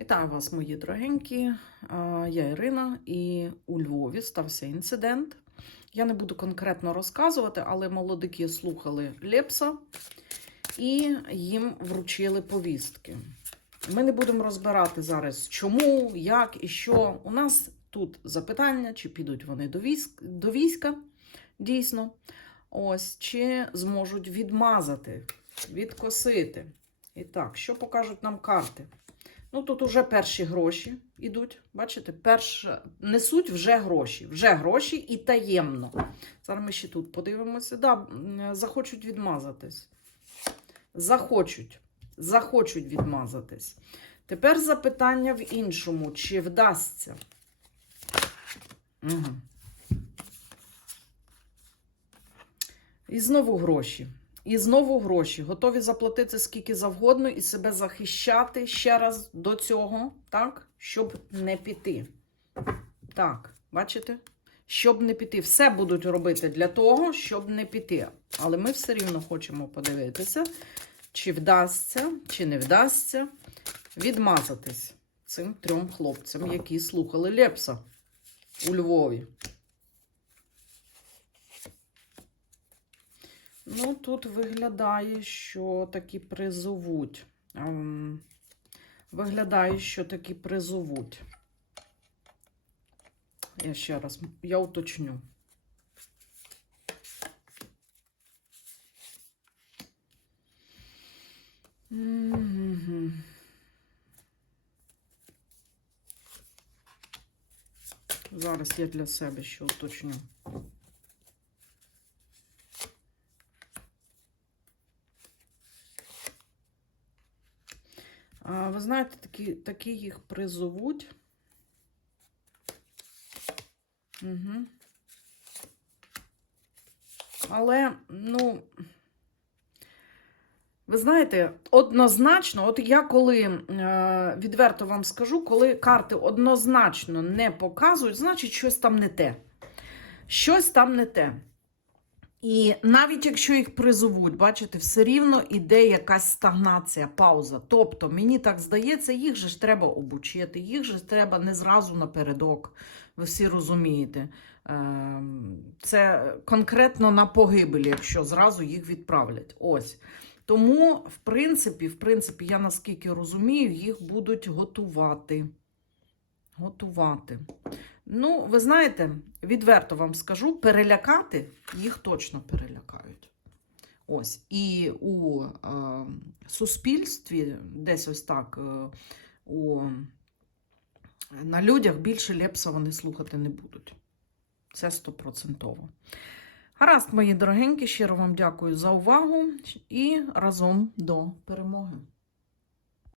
Вітаю вас, мої дорогенькі. Я Ірина, і у Львові стався інцидент. Я не буду конкретно розказувати, але молодики слухали Лепса і їм вручили повістки. Ми не будемо розбирати зараз, чому, як і що. У нас тут запитання, чи підуть вони до військ, до війська, дійсно. Ось, чи зможуть відмазати, відкосити. І так, що покажуть нам карти? Ну, тут вже перші гроші йдуть. Бачите, перш... несуть вже гроші. Вже гроші і таємно. Зараз ми ще тут подивимося. Да, захочуть відмазатись. Захочуть. Захочуть відмазатись. Тепер запитання в іншому: чи вдасться? Угу. І знову гроші. І знову гроші. Готові заплатити скільки завгодно і себе захищати ще раз до цього, так? Щоб не піти. Так, бачите? Щоб не піти. Все будуть робити для того, щоб не піти. Але ми все рівно хочемо подивитися, чи вдасться, чи не вдасться відмазатись цим трьом хлопцям, які слухали Лепса у Львові. Ну, тут виглядає, що таки призовуть. Ем, Виглядає, що таки призовуть. Я ще раз, я уточню. Зараз я для себе ще уточню. Ви знаєте, такі, такі їх призовуть. Угу. Але, ну, ви знаєте, однозначно, от я коли е, відверто вам скажу, коли карти однозначно не показують, значить щось там не те. Щось там не те. І навіть якщо їх призовуть, бачите, все рівно іде якась стагнація, пауза. Тобто, мені так здається, їх же ж треба обучити, їх же треба не зразу напередок. Ви всі розумієте. Ем, Це конкретно на погибелі, якщо зразу їх відправлять. Ось. Тому, в принципі, в принципі, я наскільки розумію, їх будуть готувати. Готувати. Ну, ви знаєте, відверто вам скажу, перелякати їх точно перелякають. Ось. І у е, суспільстві, десь ось так, е, у, на людях більше лепса вони слухати не будуть. Це стопроцентово. Гаразд, мої дорогенькі, щиро вам дякую за увагу і разом до перемоги.